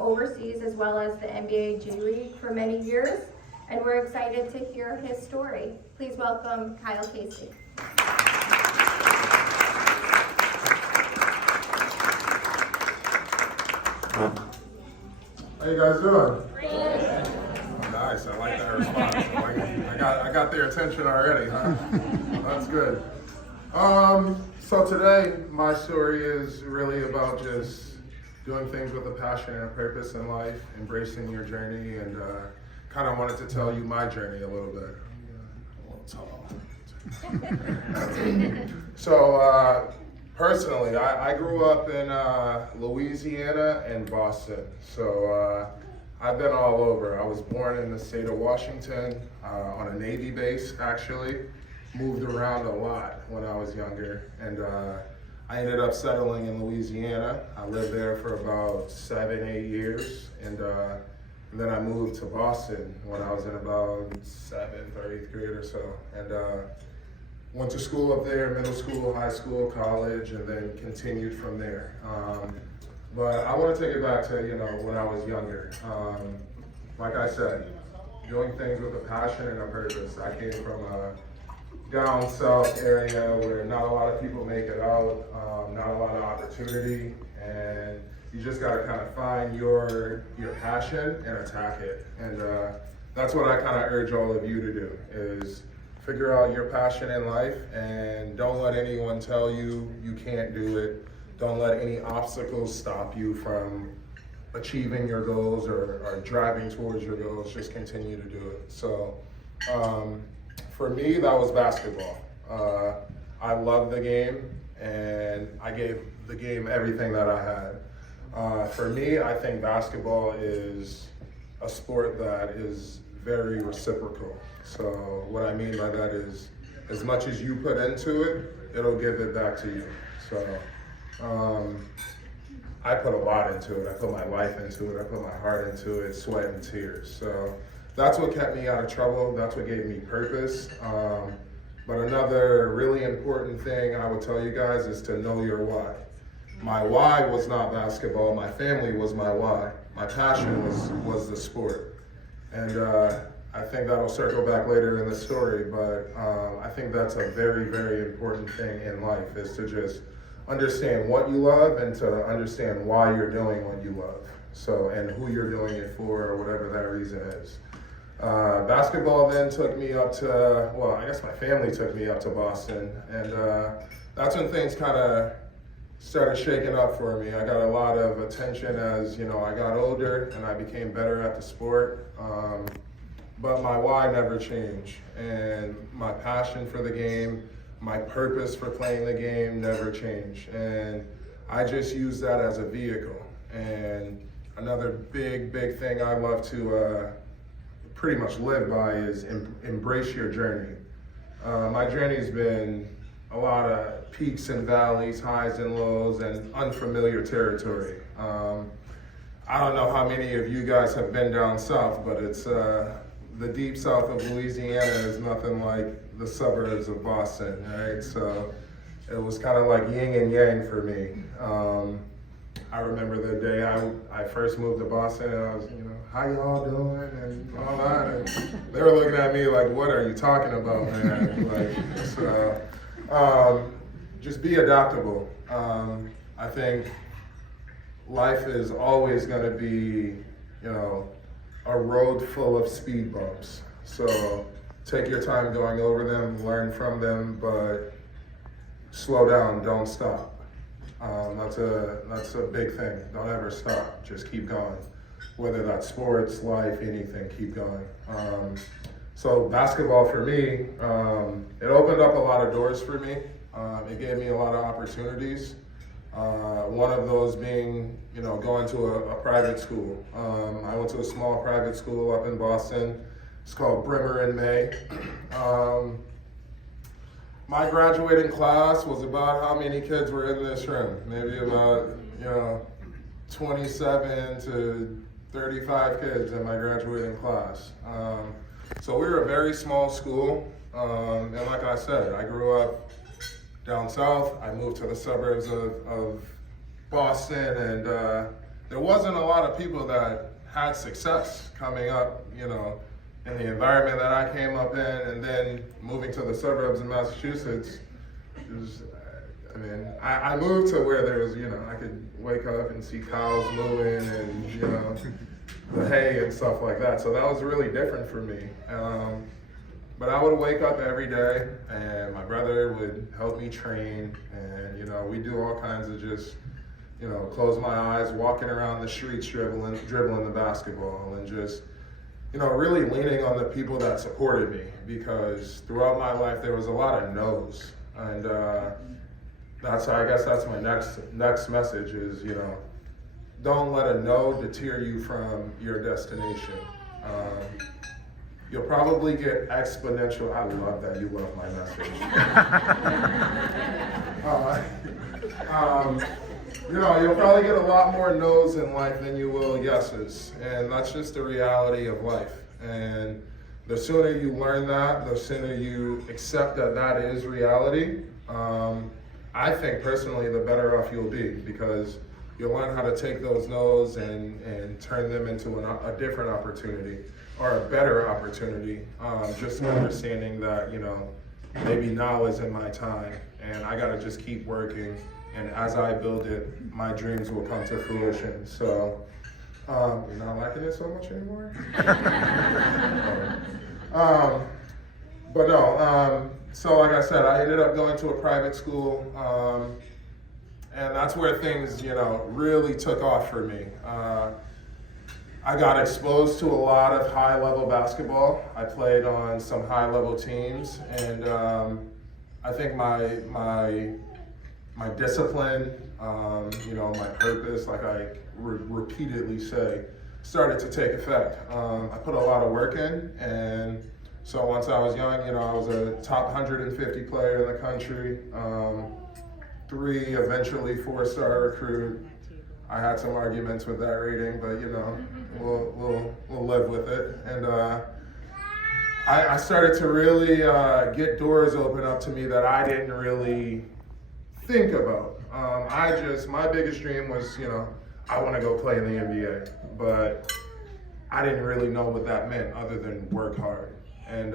overseas as well as the NBA G League for many years, and we're excited to hear his story. Please welcome Kyle Casey. How you guys doing? Nice, I like that response. I got their attention already, huh? That's good. So today, my story is really about just doing things with a passion and a purpose in life, embracing your journey, and kind of wanted to tell you my journey a little bit. So, personally, I grew up in Louisiana and Boston. So I've been all over. I was born in the state of Washington on a Navy base, actually. Moved around a lot when I was younger, and I ended up settling in Louisiana. I lived there for about 7-8 years, and then I moved to Boston when I was in about 7th or 8th grade or so, and went to school up there, middle school, high school, college, and then continued from there. But I want to take it back to, when I was younger. Like I said, doing things with a passion and a purpose. I came from a down south area where not a lot of people make it out, not a lot of opportunity, and you just got to kind of find your passion and attack it. And that's what I kind of urge all of you to do, is figure out your passion in life and don't let anyone tell you you can't do it. Don't let any obstacles stop you from achieving your goals or driving towards your goals. Just continue to do it. So for me, that was basketball. I loved the game, and I gave the game everything that I had. For me, I think basketball is a sport that is very reciprocal. So what I mean by that is, as much as you put into it, it'll give it back to you. So I put a lot into it. I put my life into it. I put my heart into it, sweat and tears. So that's what kept me out of trouble. That's what gave me purpose. But another really important thing I would tell you guys is to know your why. My why was not basketball. My family was my why. My passion was the sport. And I think that'll circle back later in the story, but I think that's a very, very important thing in life, is to just understand what you love and to understand why you're doing what you love. So, and who you're doing it for, or whatever that reason is. Basketball then took me up to, well, I guess my family took me up to Boston, and that's when things kind of started shaking up for me. I got a lot of attention as, I got older and I became better at the sport. But my why never changed, and my passion for the game, my purpose for playing the game never changed. And I just use that as a vehicle. And another big thing I love to pretty much live by is embrace your journey. My journey's been a lot of peaks and valleys, highs and lows, and unfamiliar territory. I don't know how many of you guys have been down south, but it's the deep south of Louisiana is nothing like the suburbs of Boston, right? So it was kind of like yin and yang for me. I remember the day I first moved to Boston, and I was, how y'all doing, and all that, and they were looking at me like, what are you talking about, man? Just be adaptable. I think life is always going to be, a road full of speed bumps. So take your time going over them, learn from them, but slow down, don't stop. That's a big thing. Don't ever stop. Just keep going. Whether that's sports, life, anything, keep going. So basketball for me, it opened up a lot of doors for me. It gave me a lot of opportunities. One of those being, going to a private school. I went to a small private school up in Boston. It's called Banquet-May. My graduating class was about how many kids were in this room? Maybe about, 27 to 35 kids in my graduating class. So we were a very small school. And like I said, I grew up down south. I moved to the suburbs of Boston, and there wasn't a lot of people that had success coming up, you know, in the environment that I came up in, and then moving to the suburbs in Massachusetts. It was, I moved to where there was, you know, I could wake up and see cows mooing and, you know, the hay and stuff like that. So that was really different for me. But I would wake up every day, and my brother would help me train, and, you know, we do all kinds of just, you know, close my eyes, walking around the streets, dribbling the basketball, and just, you know, really leaning on the people that supported me, because throughout my life there was a lot of no's, and I guess that's my next message is, you know, don't let a no deter you from your destination. You'll probably get exponential. I love that you love my message. You know, you'll probably get a lot more no's in life than you will yeses, and that's just the reality of life. And the sooner you learn that, the sooner you accept that that is reality, I think personally the better off you'll be, because you'll learn how to take those no's and turn them into a different opportunity, or a better opportunity. Just understanding that, you know, maybe now isn't my time, and I gotta just keep working. And as I build it, my dreams will come to fruition. So, you're not liking it so much anymore? But no, so like I said, I ended up going to a private school, and that's where things, you know, really took off for me. I got exposed to a lot of high-level basketball. I played on some high-level teams, and I think my discipline, you know, my purpose, like I repeatedly say, started to take effect. I put a lot of work in, and so once I was young, you know, I was a top 150 player in the country, 3, eventually 4-star recruit. I had some arguments with that rating, but, you know, we'll live with it. And I started to really get doors open up to me that I didn't really think about. My biggest dream was, you know, I want to go play in the NBA, but I didn't really know what that meant other than work hard. And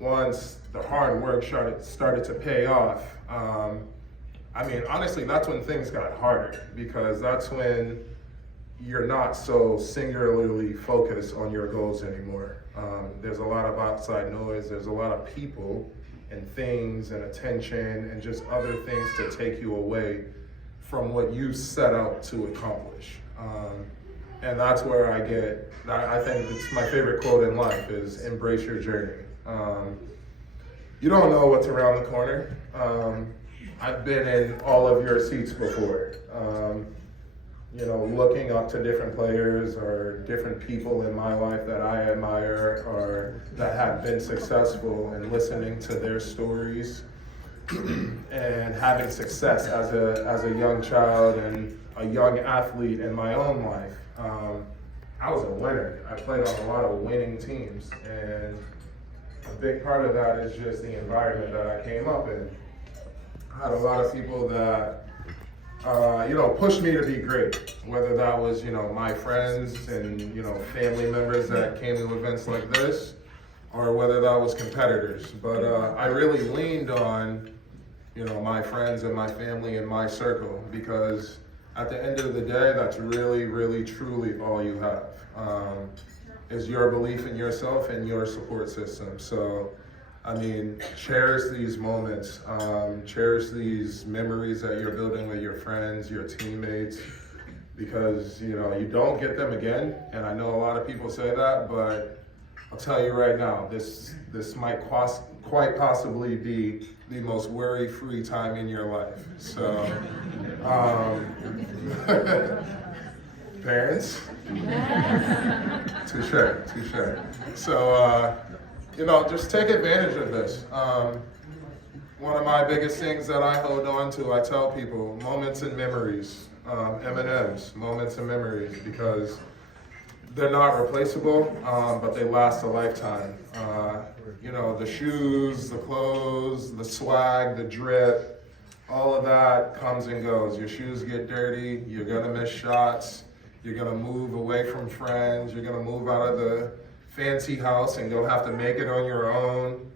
once the hard work started to pay off, honestly, that's when things got harder, because that's when you're not so singularly focused on your goals anymore. There's a lot of outside noise, there's a lot of people and things and attention and just other things to take you away from what you set out to accomplish. And that's where I think it's my favorite quote in life is embrace your journey. You don't know what's around the corner. I've been in all of your seats before. You know, looking up to different players or different people in my life that I admire or that have been successful, and listening to their stories and having success as a young child and a young athlete in my own life. I was a winner. I played on a lot of winning teams, and a big part of that is just the environment that I came up in. I had a lot of people that you know, pushed me to be great, whether that was, you know, my friends and, you know, family members that came to events like this, or whether that was competitors. But I really leaned on, you know, my friends and my family and my circle, because at the end of the day, that's really, really, truly all you have, is your belief in yourself and your support system. So, cherish these moments, cherish these memories that you're building with your friends, your teammates, because, you know, you don't get them again. And I know a lot of people say that, but I'll tell you right now, this might quite possibly be the most worry-free time in your life. So, parents, touche. So, you know, just take advantage of this. One of my biggest things that I hold on to, I tell people, moments and memories, M&Ms, moments and memories, because they're not replaceable, but they last a lifetime. You know, the shoes, the clothes, the swag, the drip, all of that comes and goes. Your shoes get dirty, you're gonna miss shots, you're gonna move away from friends, you're gonna move out of the fancy house and go have to make it on your own.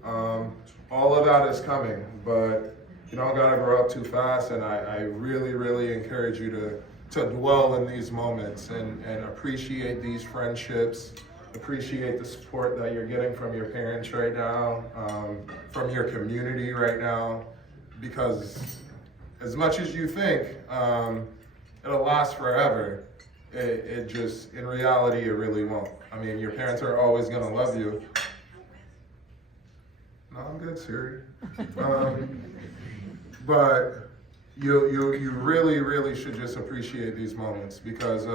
All of that is coming, but you don't gotta grow up too fast, and I really, really encourage you to dwell in these moments and appreciate these friendships, appreciate the support that you're getting from your parents right now, from your community right now, because as much as you think it'll last forever, it just, in reality, it really won't. I mean, your parents are always gonna love you. No, I'm good, Siri. But you really, really should just appreciate these moments, because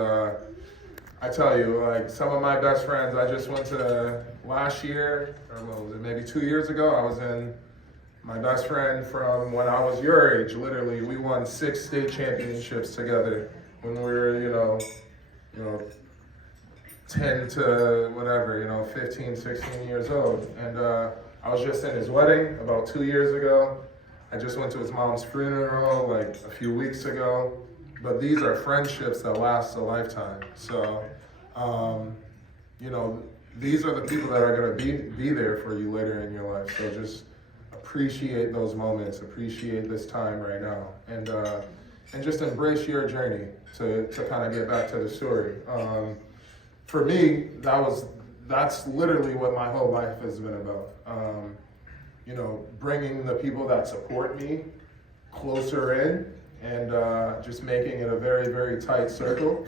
I tell you, like, some of my best friends, I just went to last year, or what was it, maybe 2 years ago, I was in my best friend from when I was your age. Literally, we won 6 state championships together when we were, 10 to whatever, 15, 16 years old. And I was just in his wedding about 2 years ago. I just went to his mom's funeral like a few weeks ago. But these are friendships that last a lifetime. So, these are the people that are gonna be there for you later in your life. So just appreciate those moments, appreciate this time right now, and just embrace your journey to kind of get back to the story. For me, that's literally what my whole life has been about. Bringing the people that support me closer in, and just making it a very, very tight circle,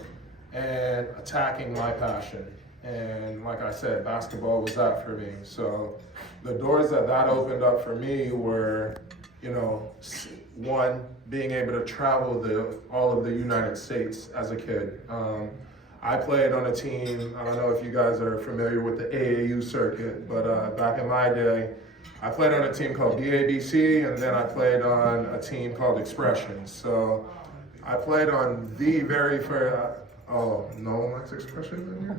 and attacking my passion. And like I said, basketball was that for me. So the doors that opened up for me were, one, being able to travel all of the United States as a kid. I played on a team, I don't know if you guys are familiar with the AAU circuit, but back in my day, I played on a team called BABC, and then I played on a team called Expressions. So I played on the very first, oh, no one likes Expressions in here?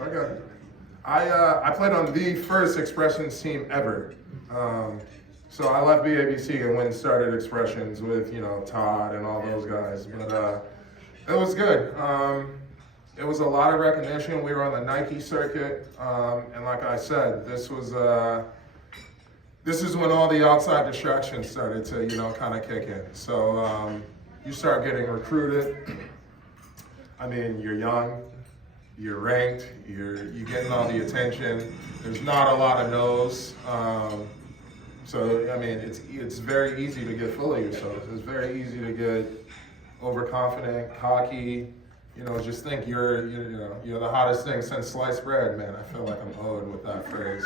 I got it. I played on the first Expressions team ever. So I left BABC and went and started Expressions with, Todd and all those guys. But it was good. It was a lot of recognition. We were on the Nike circuit, and like I said, this is when all the outside distractions started to, kind of kick in. So you start getting recruited. I mean, you're young, you're ranked, you're getting all the attention. There's not a lot of no's. So I mean, it's very easy to get full of yourself. It's very easy to get overconfident, cocky. Just think you're the hottest thing since sliced bread, man. I feel like I'm owed with that phrase.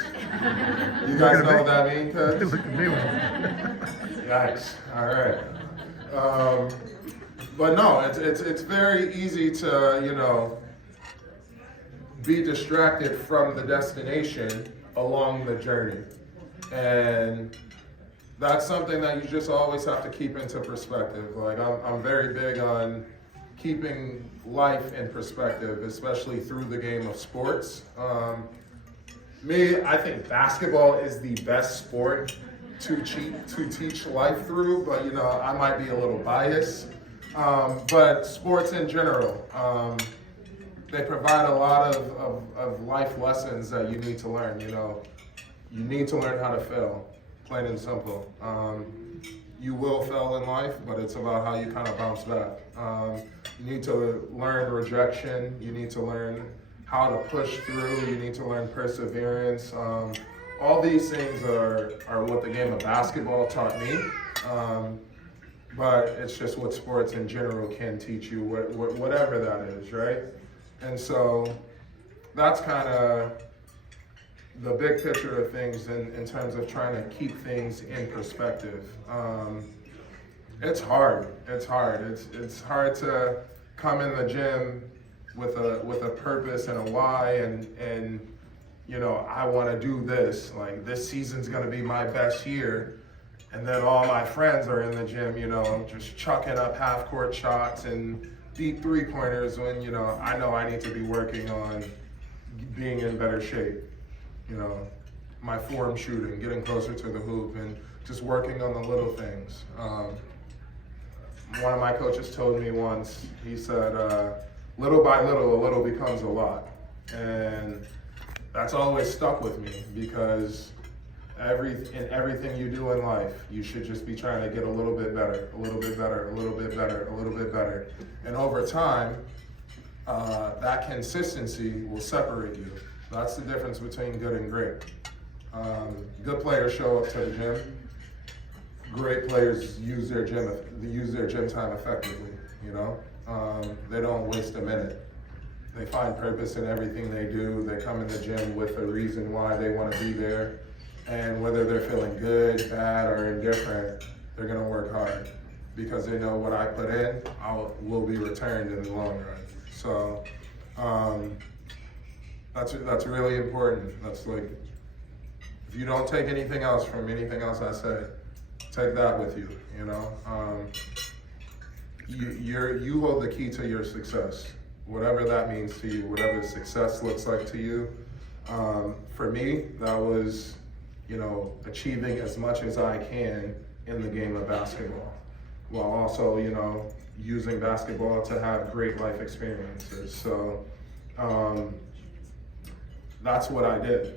You guys know what that means, kids? Look at me. Yikes! All right. But no, it's very easy to be distracted from the destination along the journey, and that's something that you just always have to keep into perspective. Like I'm very big on keeping life in perspective, especially through the game of sports. I think basketball is the best sport to teach life through, but I might be a little biased. But sports in general, they provide a lot of life lessons that you need to learn. You need to learn how to fail, plain and simple. You will fail in life, but it's about how you kind of bounce back. You need to learn rejection. You need to learn how to push through. You need to learn perseverance. All these things are what the game of basketball taught me. But it's just what sports in general can teach you, whatever that is, right? And so that's kind of the big picture of things in terms of trying to keep things in perspective. It's hard. It's hard. It's hard to come in the gym with a purpose and a why, and I want to do this. Like, this season's gonna be my best year, and then all my friends are in the gym, just chucking up half-court shots and deep three-pointers when I know I need to be working on being in better shape. My form shooting, getting closer to the hoop, and just working on the little things. One of my coaches told me once, he said, little by little, a little becomes a lot. And that's always stuck with me, because in everything you do in life, you should just be trying to get a little bit better, a little bit better, a little bit better, a little bit better. And over time, that consistency will separate you. That's the difference between good and great. Good players show up to the gym. Great players use their gym time effectively. You know, they don't waste a minute. They find purpose in everything they do. They come in the gym with a reason why they want to be there, and whether they're feeling good, bad, or indifferent, they're gonna work hard because they know what I put in, will be returned in the long run. So that's really important. That's like, if you don't take anything else from anything else I said, take that with you. You know, you hold the key to your success, whatever that means to you, whatever success looks like to you. For me, that was, you know, achieving as much as I can in the game of basketball, while also, you know, using basketball to have great life experiences. So that's what I did.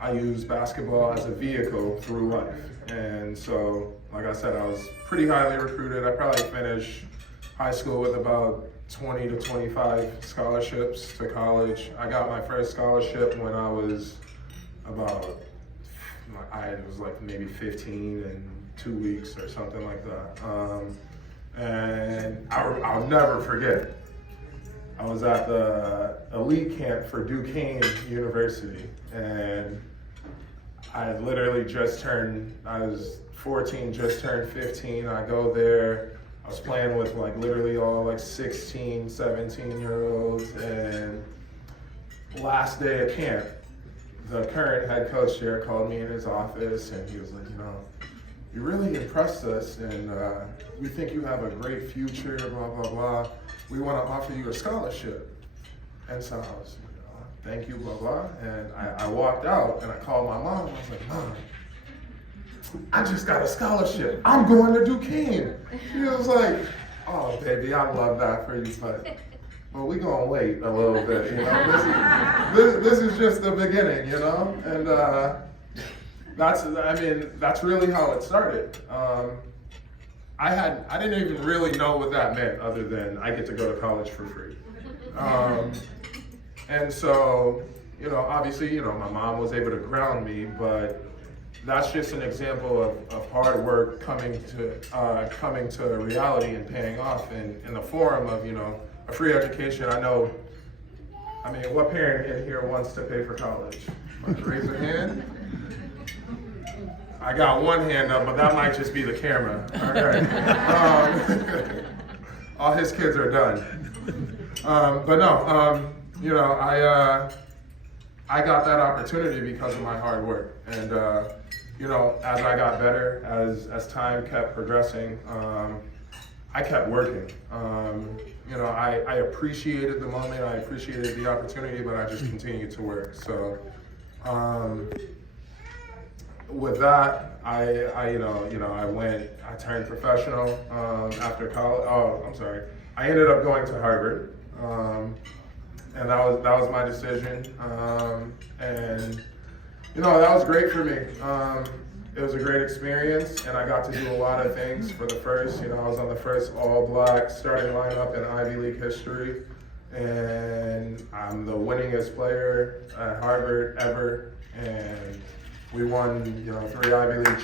I used basketball as a vehicle through life. And so, like I said, I was pretty highly recruited. I probably finished high school with about 20 to 25 scholarships to college. I got my first scholarship when I was it was like maybe 15 and 2 weeks or something like that. And I'll never forget, I was at the elite camp for Duquesne University, and I had literally I was 14, just turned 15. I go there, I was playing with like literally all like 16, 17-year-olds, and last day of camp, the current head coach there called me in his office, and he was like, you know, you really impressed us, and we think you have a great future, blah, blah, blah. We want to offer you a scholarship. And so I was, you know, thank you, blah, blah. And I walked out, and I called my mom, and I was like, Mom, I just got a scholarship. I'm going to Duquesne. She was like, oh, baby, I love that for you, but well, we're gonna wait a little bit, you know. This is just the beginning, you know. And that's really how it started. I didn't even really know what that meant, other than I get to go to college for free. And so, you know, obviously, you know, my mom was able to ground me, but that's just an example of hard work coming to reality and paying off in the form of, you know, a free education. What parent in here wants to pay for college? Raise your hand. I got one hand up, but that might just be the camera. All right. All his kids are done. But no, you know, I got that opportunity because of my hard work. And, you know, as I got better, as time kept progressing, I kept working. You know, I appreciated the moment, I appreciated the opportunity, but I just continued to work. So with that, I turned professional after college. I ended up going to Harvard, and that was my decision. And you know, that was great for me. It was a great experience, and I got to do a lot of things for the first. You know, I was on the first all-black starting lineup in Ivy League history, and I'm the winningest player at Harvard ever. And we won, you know, 3 Ivy League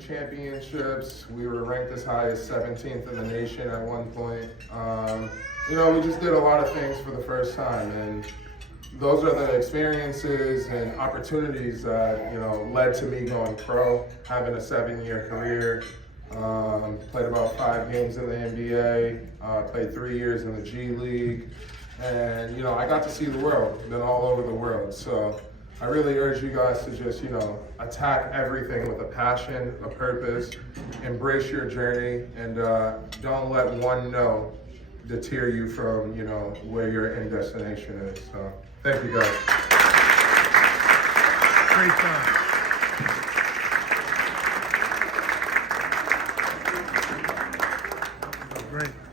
championships. We were ranked as high as 17th in the nation at one point. You know, we just did a lot of things for the first time, and those are the experiences and opportunities that, you know, led to me going pro, having a 7-year career. Played about 5 games in the NBA, played 3 years in the G League, and, you know, I got to see the world, been all over the world. So I really urge you guys to just, you know, attack everything with a passion, a purpose, embrace your journey, and don't let one no deter you from, where your end destination is. So thank you guys. Great job. Great.